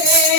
Hey, hey.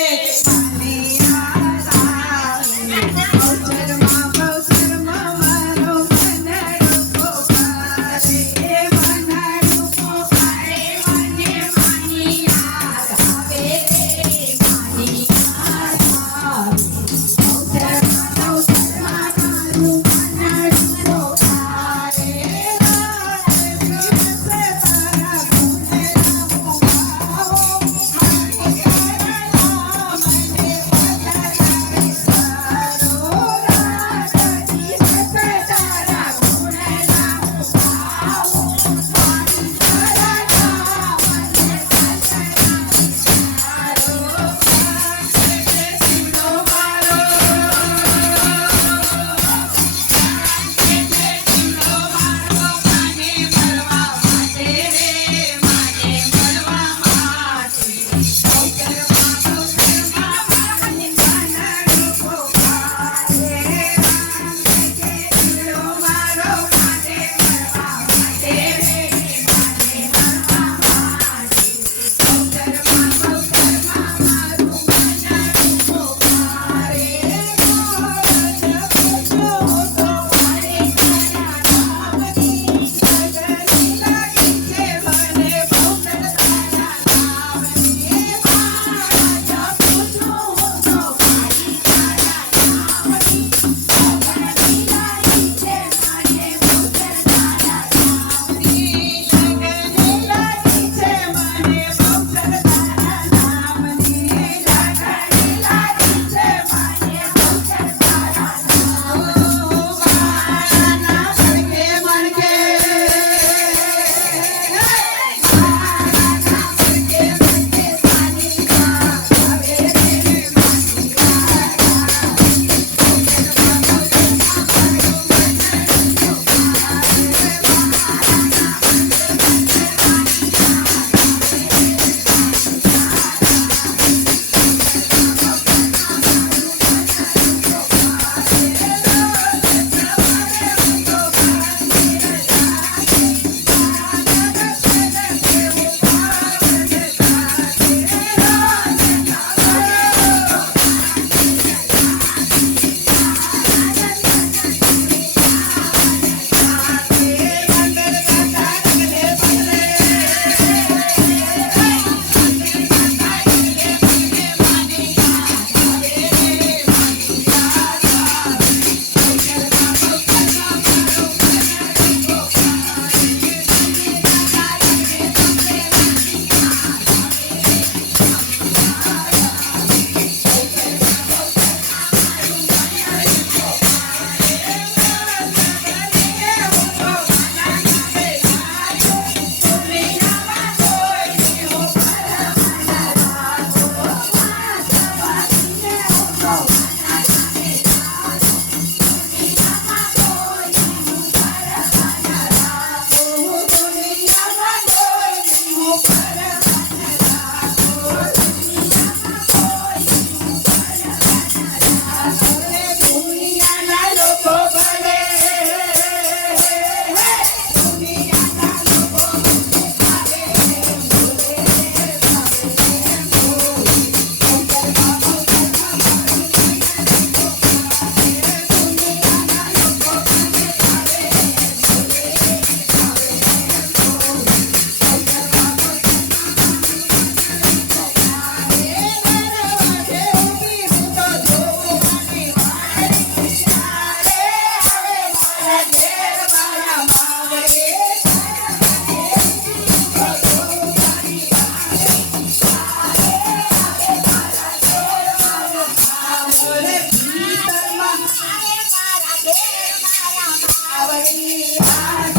आवडी